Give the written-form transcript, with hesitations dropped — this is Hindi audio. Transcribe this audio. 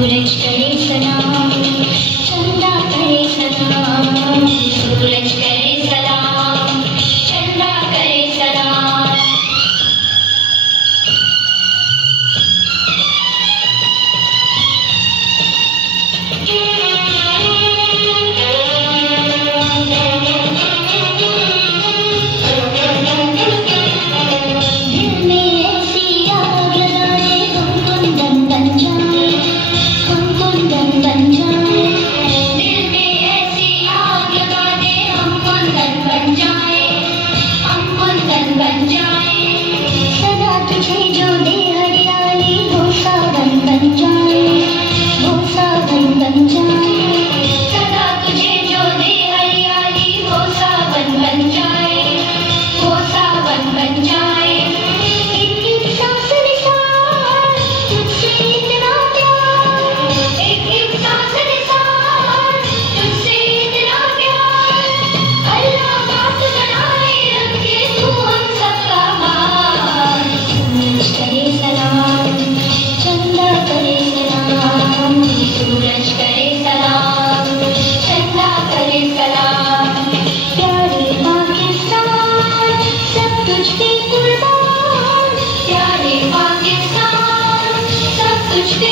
सूरज करे सलाम, चंदा करे सलाम, सूरज करे सलाम, चंदा करे सलाम। दिल में ऐसी आग लगा दे हम कुंदन बन जाए, हम कुंदन बन जाए। दिल में ऐसी आग लगा दे हम कुंदन बन जाए, हम कुंदन बन जाए। सदा तुझे जो दे हरियाली वो सावन बन जाए, वो सावन बन जाए। सदा तुझे जो दे हरियाली वो सावन बन जाए, वो सावन बन जाए। एक एक सांस निसार तुझसे इतना प्यार, एक एक सांस निसार तुझसे इतना प्यार। अल्लाह पाक बनाए रखे तू हम सबका हाल। सूरज करे सलाम, चंदा करे सलाम, सूरज करे सलाम, चंदा करे सलाम। प्यारे पाकिस्तान सब तुझ पे कुर्बान, प्यारे पाकिस्तान सब तुझ पे